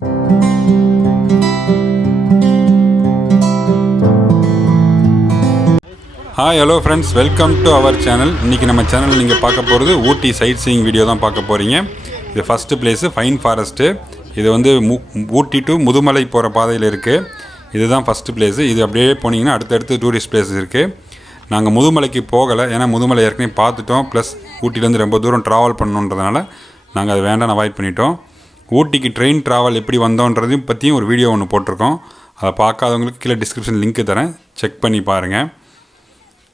Hi hello friends, welcome to our channel. இன்றைக்கி நம்ம சேனலில் நீங்கள் பார்க்க போகிறது ஊட்டி சைட் சீயிங் வீடியோ தான் பார்க்க போகிறீங்க. இது ஃபஸ்ட்டு பிளேஸு பைன் ஃபாரஸ்ட்டு. இது வந்து ஊட்டி டு முதுமலை போகிற பாதையில் இருக்குது. இதுதான் ஃபஸ்ட்டு பிளேஸு. இது அப்படியே போனீங்கன்னா அடுத்தடுத்து டூரிஸ்ட் பிளேஸஸ் இருக்குது. நாங்கள் முதுமலைக்கு போகலை, ஏன்னா முதுமலை ஏற்கனவே பார்த்துட்டோம். ப்ளஸ் ஊட்டிலேருந்து ரொம்ப தூரம் ட்ராவல் பண்ணணுன்றதுனால நாங்கள் அதை வேண்டாம் அவாய்ட் பண்ணிட்டோம். ஊட்டிக்கு ட்ரெயின் ட்ராவல் எப்படி வந்தோன்றதையும் பற்றியும் ஒரு வீடியோ ஒன்று போட்டிருக்கோம். அதை பார்க்காதவங்களுக்கு கீழே டிஸ்கிரிப்ஷன் லிங்க்கு தரேன், செக் பண்ணி பாருங்கள்.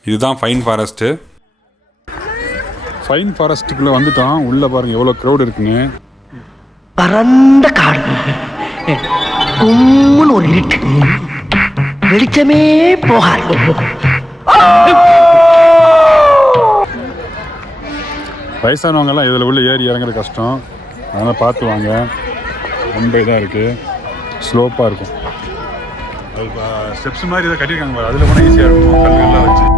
இதுதான் பைன் ஃபாரஸ்ட்டு. பைன் ஃபாரஸ்ட்டுக்குள்ளே வந்துட்டோம். உள்ளே பாருங்கள் எவ்வளோ க்ரௌட் இருக்குங்க. பரந்த காடு, கும்முன்னு ஒரு இருட்டு, வெளிச்சமே போகாது. வயசானவங்கெல்லாம் இதில் உள்ள ஏறி இறங்குறது கஷ்டம், அதனால் பார்த்து வாங்க. ரொம்ப இதாக இருக்குது, ஸ்லோப்பாக இருக்கும். அது ஸ்டெப்ஸ் மாதிரி இதை கட்டியிருக்காங்க பாரு, அதில் போனால் ஈஸியாக இருக்கும் கல்லுகள்லாம் வச்சு.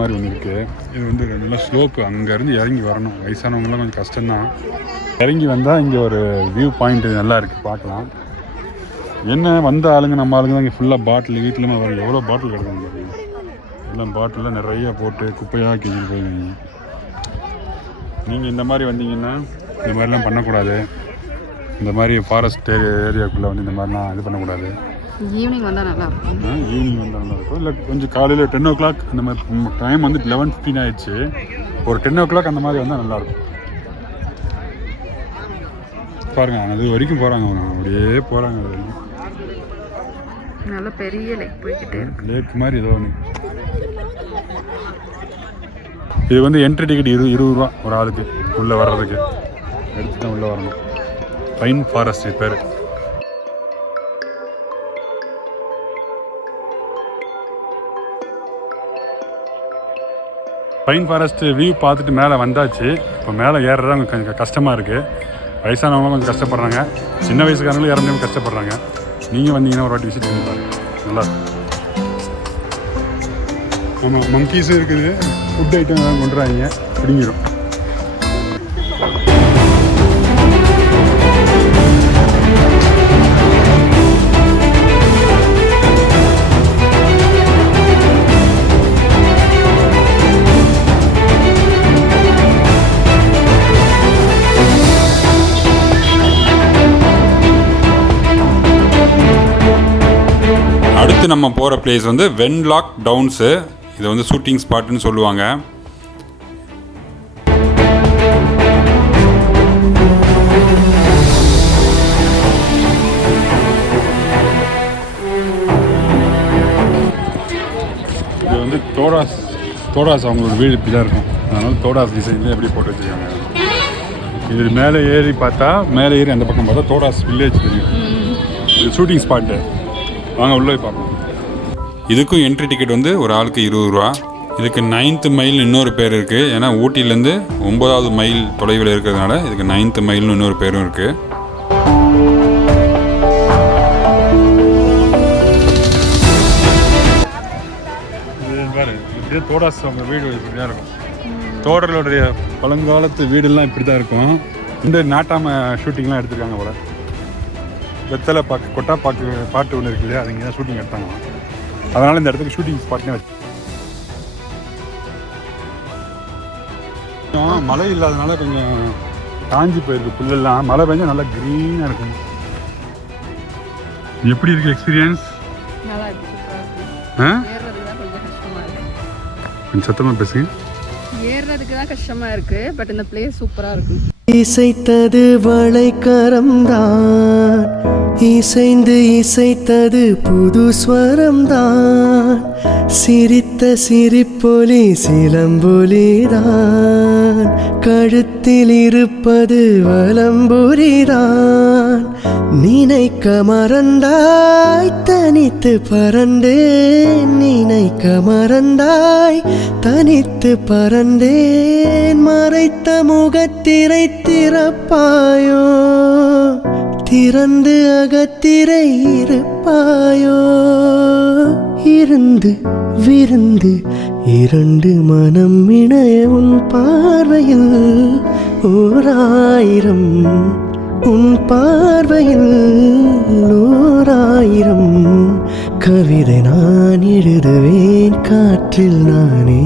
மாதிரி ஒன்று இருக்குது. இது வந்து நல்லா ஸ்லோப்பு, அங்கேருந்து இறங்கி வரணும். வயசானவங்களாம் கொஞ்சம் கஷ்டம்தான். இறங்கி வந்தால் இங்கே ஒரு வியூ பாயிண்ட் நல்லா இருக்குது, பார்க்கலாம். என்ன வந்த ஆளுங்க நம்ம ஆளுங்க தான் இங்கே ஃபுல்லாக பாட்டில் வீட்டில் எவ்வளோ பாட்டில் கிடக்குங்க பாருங்க. எல்லாம் பாட்டிலாம் நிறைய போட்டு குப்பையாக கிழிஞ்சு போயிருங்க. நீங்கள் இந்த மாதிரி வந்தீங்கன்னா இந்த மாதிரிலாம் பண்ணக்கூடாது. இந்த மாதிரி ஃபாரஸ்ட் ஏரியாவுக்குள்ளே வந்து இந்த மாதிரிலாம் இது பண்ணக்கூடாது. ஈவினிங் வந்தால் நல்லாயிருக்கும். ஈவினிங் வந்தால் நல்லாயிருக்கும். இல்லை கொஞ்சம் காலையில் 10 o'clock அந்த மாதிரி. டைம் வந்து 11:15 ஆயிடுச்சு. ஒரு 10 o'clock அந்த மாதிரி வந்தால் நல்லாயிருக்கும். பாருங்கள், அது வரைக்கும் போகிறாங்க, அவங்க அப்படியே போகிறாங்க. அது வரைக்கும் நல்ல பெரிய லேக் போய்கிட்டே இருக்கு. லேக் மாதிரி ஏதோ ஒன்று. இது வந்து என்ட்ரி டிக்கெட் 20 ரூபா ஒரு ஆளுக்கு உள்ளே வர்றதுக்கு. எடுத்து தான் உள்ளே வரணும். பைன் ஃபாரஸ்ட் பேர். பைன் ஃபாரஸ்ட் வியூ பார்த்துட்டு மேலே வந்தாச்சு. இப்போ மேலே ஏறுறது அவங்க கொஞ்சம் கஷ்டமாக இருக்குது. வயசானவங்களும் கொஞ்சம் கஷ்டப்படுறாங்க, சின்ன வயசுக்காரங்களும் இறந்தவங்க கஷ்டப்படுறாங்க. நீங்கள் வந்தீங்கன்னா ஒரு வாட்டி விசிட் பண்ணி பாருங்கள், நல்லாயிருக்கும். ஆமாம், மங்கீஸும் இருக்குது. ஃபுட் ஐட்டம் எல்லாம் கொண்டுறாங்க, பிடிங்கிடும். அடுத்து நம்ம போகிற பிளேஸ் வந்து வென்லாக் டவுன்ஸு. இது வந்து ஷூட்டிங் ஸ்பாட்டுன்னு சொல்லுவாங்க. இது வந்து தோடாஸ் அவங்களோட வீடு இப்படி தான் இருக்கும். அதனால் தோடாஸ் டிசைன்லேயே எப்படி போட்டு வச்சுருக்காங்க. இது மேலே ஏறி பார்த்தா, மேலே ஏறி அந்த பக்கம் பார்த்தா தோடாஸ் வில்லேஜ் தெரியும். இது ஷூட்டிங் ஸ்பாட்டு. வாங்க உள்ளே போய் பார்ப்போம். இதுக்கும் என்ட்ரி டிக்கெட் வந்து ஒரு ஆளுக்கு 20 ரூபா. இதுக்கு 9th மைல் இன்னொரு பேர் இருக்குது. ஏன்னா ஊட்டிலேருந்து 9வது மைல் தொலைவில் இருக்கிறதுனால இதுக்கு 9th மைல்னு இன்னொரு பேரும் இருக்குது. இது தோடாஸ் அவங்க வீடு இப்படி தான் இருக்கும். தோடர்களுடைய பழங்காலத்து வீடெல்லாம் இப்படி தான் இருக்கும். இந்த நாட்டாம ஷூட்டிங்லாம் எடுத்துருக்காங்க போல. வெத்தலை பாக்கு, கொட்டா பாக்கு பாட்டு ஒன்று இருக்கு இல்லையா, அது இங்கே தான் ஷூட்டிங் எடுத்தாங்க. அதனால் இந்த இடத்துக்கு ஷூட்டிங் ஸ்பாட்னே வச்சு. மழை இல்லாதனால கொஞ்சம் காஞ்சி போயிருக்கு புல்லெல்லாம். மழை பெஞ்சா நல்லா க்ரீனாக இருக்கும். எப்படி இருக்கு எக்ஸ்பீரியன்ஸ்? கொஞ்சம் சத்தமாக பேசுங்க. ஏறுறதுக்கு தான் கஷ்டமாக இருக்குது, பட் இந்த பிளேஸ் சூப்பராக இருக்கும். இசைத்தது வளைக்கரம்தான், இசைந்து இசைத்தது புது ஸ்வரம்தான், சிரித்த சிரிப்பொலி சிலம்பொலிதான், கழுத்தில் இருப்பது வலம்புரிதான். நினைக்க மறந்தாய் தனித்து பறந்தேன், நினைக்க மறந்தாய் தனித்து பறந்தேன். மறைத்த முகத்திரை திறப்பாயோ, திறந்து அகத்திரை இருப்பாயோ. இருந்து விருந்து இரண்டு மனம் இணைய உன் பார்வையில் ஓராயிரம், உன் பார்வையில் ஓராயிரம் கவிதை நான் எழுதுவேன் காற்றில் நானே.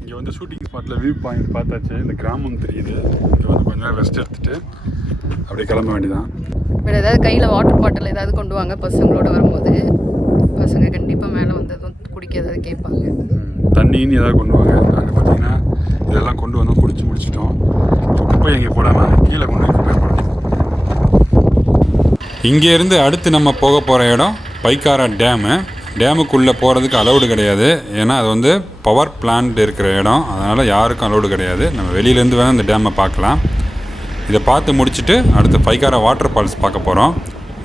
இங்கே வந்து ஷூட்டிங் ஸ்பாட்டில் வியூ பாயிண்ட் பார்த்தாச்சு. இந்த கிராமம் தெரியுது. இங்கே வந்து கொஞ்ச நேரம் ரெஸ்ட் எடுத்துகிட்டு அப்படியே கிளம்ப வேண்டியதான். வேறு ஏதாவது கையில் வாட்டர் பாட்டில் ஏதாவது கொண்டு வாங்க. பசங்களோட வரும்போது பசங்க கண்டிப்பாக மேலே வந்து குடிக்க ஏதாவது கேட்பாங்க. தண்ணின்னு ஏதாவது கொண்டு வாங்க. நாங்கள் பார்த்தீங்கன்னா இதெல்லாம் கொண்டு வந்தோம், குடிச்சு முடிச்சிட்டோம். குப்பை எங்கே போடாமல் கீழே கொண்டு போய் குப்பை போடணும். இங்கேருந்து அடுத்து நம்ம போக போகிற இடம் பைக்காரா டேமு. டேமுக்குள்ளே போகிறதுக்கு அலௌடு கிடையாது. ஏன்னா அது வந்து பவர் பிளான்ட் இருக்கிற இடம். அதனால் யாருக்கும் அலௌடு கிடையாது. நம்ம வெளியிலேருந்து வேணால் இந்த டேமை பார்க்கலாம். இதை பார்த்து முடிச்சுட்டு அடுத்து பைக்காரா வாட்டர் ஃபால்ஸ் பார்க்க போகிறோம்.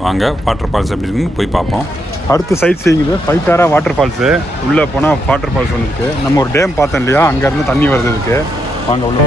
வாங்க வாட்டர் ஃபால்ஸ் எப்படி இருக்குன்னு போய் பார்ப்போம். அடுத்து sightseeing Pykara water falls. உள்ளே போனால் வாட்டர் ஃபால்ஸ் ஒன்று இருக்குது. நம்ம ஒரு டேம் பார்த்தோம் இல்லையா, அங்கேருந்து தண்ணி வருது இருக்குது. வாங்க உள்ள.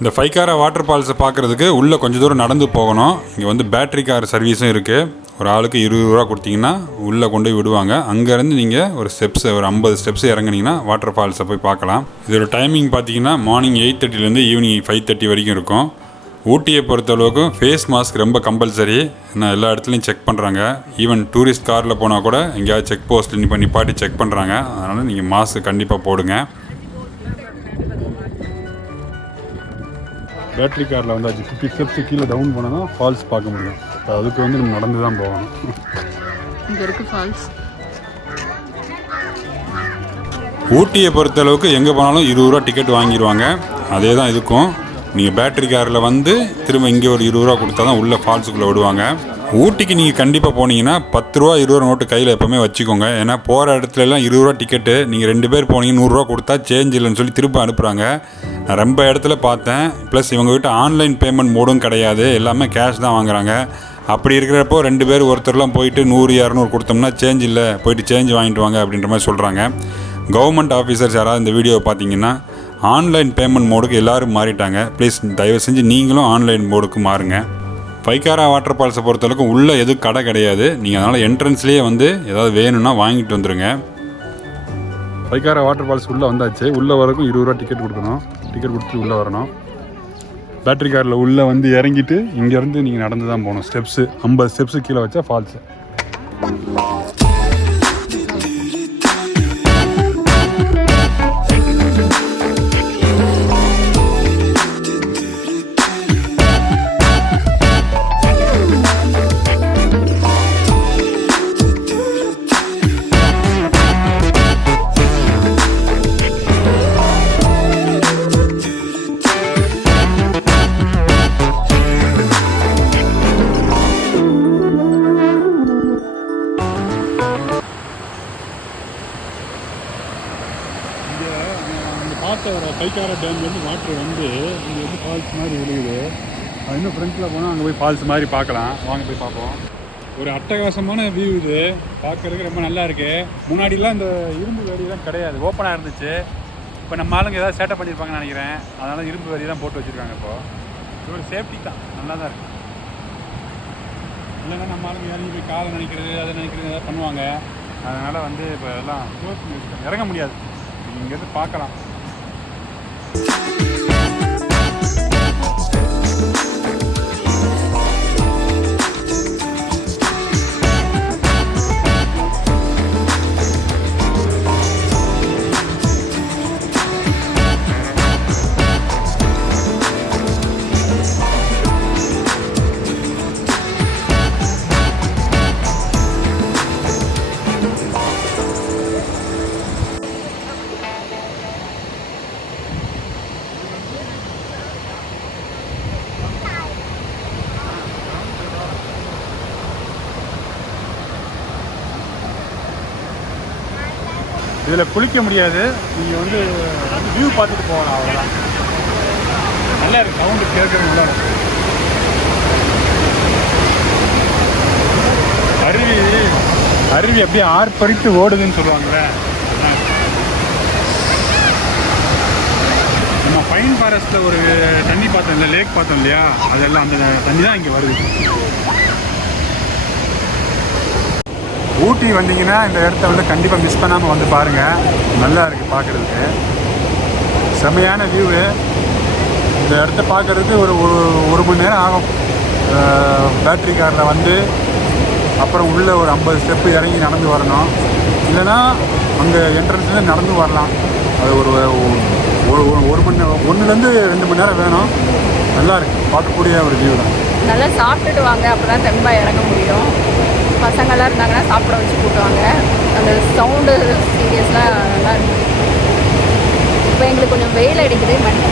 இந்த பைக்காரா வாட்டர் ஃபால்ஸை பார்க்குறதுக்கு உள்ளே கொஞ்சம் தூரம் நடந்து போகணும். இங்கே வந்து பேட்ரி கார் சர்வீஸும் இருக்குது. ஒரு ஆளுக்கு 20 ரூபா கொடுத்தீங்கன்னா உள்ளே கொண்டு போய் விடுவாங்க. அங்கேருந்து நீங்கள் ஒரு 50 ஸ்டெப்ஸ் இறங்குனீங்கன்னா வாட்டர் ஃபால்ஸை போய் பார்க்கலாம். இதோட டைமிங் பார்த்தீங்கன்னா மார்னிங் 8:30லேருந்து ஈவினிங் 5:30 வரைக்கும் இருக்கும். ஊட்டியை பொறுத்தளவுக்கு ஃபேஸ் மாஸ்க் ரொம்ப கம்பல்சரி. ஏன்னா எல்லா இடத்துலையும் செக் பண்ணுறாங்க. ஈவன் டூரிஸ்ட் காரில் போனால் கூட எங்கேயாவது செக் போஸ்ட் நிப்பாட்டி செக் பண்ணுறாங்க. அதனால் நீங்கள் மாஸ்க் கண்டிப்பாக போடுங்க. பேட்ரி காரில் வந்து 50 ஸ்டெப்ஸ் கீழே டவுன் போனால் தான் ஃபால்ஸ் பார்க்க முடியும். அதுக்கு வந்து நம்ம நடந்து தான் போகணும். இங்கே இருக்குது ஃபால்ஸ். ஊட்டியை பொறுத்தளவுக்கு எங்கே போனாலும் 20 ரூபா டிக்கெட் வாங்கிடுவாங்க. அதே தான் இதுக்கும். நீங்கள் பேட்ரி காரில் வந்து திரும்ப இங்கே ஒரு 20 ரூபா கொடுத்தா தான் உள்ளே ஃபால்ஸுக்குள்ளே விடுவாங்க. ஊட்டிக்கு நீங்கள் கண்டிப்பாக போனீங்கன்னா 10 ரூபா 20 ரூபா நோட்டு கையில் எப்போவுமே வச்சுக்கோங்க. ஏன்னா போகிற இடத்துலலாம் 20 ரூபா டிக்கெட்டு. நீங்கள் 2 பேர் போனீங்க 100 ரூபா கொடுத்தா சேஞ்ச் இல்லைன்னு சொல்லி திரும்ப அனுப்புகிறாங்க. நான் ரொம்ப இடத்துல பார்த்தேன். ப்ளஸ் இவங்க கிட்ட ஆன்லைன் பேமெண்ட் மோடும் கிடையாது. எல்லாமே கேஷ் தான் வாங்குறாங்க. அப்படி இருக்கிறப்போ 2 பேர் ஒருத்தர்லாம் போயிட்டு 100 200 கொடுத்தோம்னா சேஞ்ச் இல்லை, போயிட்டு சேஞ்ச் வாங்கிட்டு வாங்க அப்படின்ற மாதிரி சொல்கிறாங்க. கவர்மெண்ட் ஆஃபீஸர்ஸ் யாராவது இந்த வீடியோவை பார்த்தீங்கன்னா ஆன்லைன் பேமெண்ட் மோடுக்கு எல்லோரும் மாறிட்டாங்க. ப்ளீஸ் தயவு செஞ்சு நீங்களும் ஆன்லைன் மோடுக்கு மாறுங்க. பைக்காரா வாட்டர் ஃபால்ஸை பொறுத்தளவுக்கு உள்ளே எதுவும் கடை கிடையாது. நீங்கள் அதனால் என்ட்ரன்ஸ்லேயே வந்து ஏதாவது வேணும்னா வாங்கிட்டு வந்துடுங்க. பைக்காரா வாட்டர் ஃபால்ஸ் உள்ளே வந்தாச்சு. உள்ளே வரக்கும் 20 ரூபா டிக்கெட் கொடுக்கணும். டிக்கெட் கொடுத்துட்டு உள்ளே வரணும். பேட்ரி காரில் உள்ளே வந்து இறங்கிட்டு இங்கேருந்து நீங்கள் நடந்து தான் போகணும். ஸ்டெப்ஸு 50 ஸ்டெப்ஸு கீழே வச்சா ஃபால்ஸு. பைக்காரா டேம்லேருந்து வாட்டர் வந்து இங்கே வந்து ஃபால்ஸ் மாதிரி விழுகுது. அது இன்னும் ஃப்ரண்ட்டில் போனால் அங்கே போய் ஃபால்ஸ் மாதிரி பார்க்கலாம். வாங்க போய் பார்ப்போம். ஒரு அட்டகாசமான வியூ இது. பார்க்குறதுக்கு ரொம்ப நல்லா இருக்குது. முன்னாடிலாம் இந்த இரும்பு வேலியெல்லாம் கிடையாது, ஓப்பனாக இருந்துச்சு. இப்போ நம்ம ஆளுங்க ஏதாவது சேட்டை பண்ணியிருப்பாங்கன்னு நினைக்கிறேன். அதனால் இரும்பு வேலி தான் போட்டு வச்சுருக்காங்க. இப்போது இது ஒரு சேஃப்டி தான், நல்லா தான் இருக்குது. இல்லைன்னா நம்ம ஆளுங்க இறங்கி போய் காலை நினைக்கிறது அதை நினைக்கிறது ஏதாவது பண்ணுவாங்க. அதனால் வந்து இப்போ எல்லாம் இறங்க முடியாது. இங்கேருந்து பார்க்கலாம். இதில் குளிக்க முடியாது, நீங்கள் வந்து வியூ பார்த்துட்டு போகலாம், அவ்வளோதான். நல்லா இருக்கு, சவுண்டு கேட்குறது நல்லா இருக்கும். அருவி அப்படியே ஆர்ப்பரித்து ஓடுதுன்னு சொல்லுவாங்கள்ல. நம்ம பைன் ஃபாரஸ்ட்டில் ஒரு தண்ணி பார்த்தோம் இல்லை, லேக் பார்த்தோம் இல்லையா, அதெல்லாம் அந்த தண்ணி தான் இங்கே வருது. ஊட்டி வந்தீங்கன்னா இந்த இடத்த வந்து கண்டிப்பாக மிஸ் பண்ணாமல் வந்து பாருங்கள். நல்லா இருக்குது பார்க்குறதுக்கு, செம்மையான வியூவு. இந்த இடத்த பார்க்குறதுக்கு ஒரு மணி நேரம் ஆகும். பேட்ரி காரில் வந்து அப்புறம் உள்ளே ஒரு 50 ஸ்டெப்பு இறங்கி நடந்து வரணும், இல்லைனா அங்கே என்ட்ரன்ஸ்லேருந்து நடந்து வரலாம். அது ஒரு மணி நேரம், 1லேருந்து 2 மணி நேரம் வேணும். நல்லா இருக்குது, பார்க்கக்கூடிய ஒரு வியூ தான். நல்லா சாப்பிட்டுட்டு வாங்க, அப்போ தான் தெம்பாக இறங்க முடியும். பசங்கள்லாம் இருந்தாங்கன்னா சாப்பிட வச்சு கூட்டுவாங்க. அந்த சவுண்டு சீரியஸ்லாம் நல்லா இருக்குது. இப்போ எங்களுக்கு கொஞ்சம் வெயில் அடிக்குது, மணிக்கு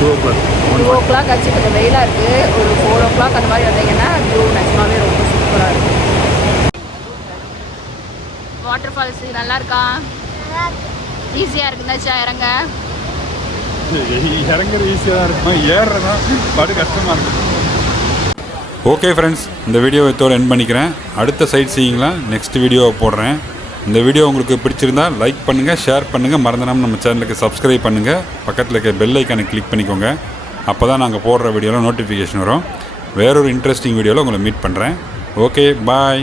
2 o'clock ஆச்சு. கொஞ்சம் வெயிலாக இருக்குது. ஒரு 4 o'clock அந்த மாதிரி வந்தீங்கன்னா வியூ நிஜமாவே ரொம்ப சூப்பராக இருக்கும். வாட்டர் ஃபால்ஸ் நல்லா இருக்கா? ஈஸியாக இருக்குந்தாச்சா இறங்க? இறங்குறது ஈஸியாக தான் இருக்குமா, ஏறுறது தான் படு கஷ்டமாக இருக்குது. ஓகே ஃப்ரெண்ட்ஸ், இந்த வீடியோ இதோடு எண்ட் பண்ணிக்கிறேன். அடுத்த சைட் சீயிங்லாம் நெக்ஸ்ட் வீடியோவை போடுறேன். இந்த வீடியோ உங்களுக்கு பிடிச்சிருந்தால் லைக் பண்ணுங்கள், ஷேர் பண்ணுங்கள், மறந்துடாமல் நம்ம சேனலுக்கு சப்ஸ்கிரைப் பண்ணுங்கள். பக்கத்தில் இருக்க பெல் ஐக்கானை கிளிக் பண்ணிக்கோங்க. அப்போ தான் நாங்கள் போடுற வீடியோவில் நோட்டிஃபிகேஷன் வரும். வேறொரு இன்ட்ரெஸ்டிங் வீடியோவில் உங்களை மீட் பண்ணுறேன். ஓகே, பாய்.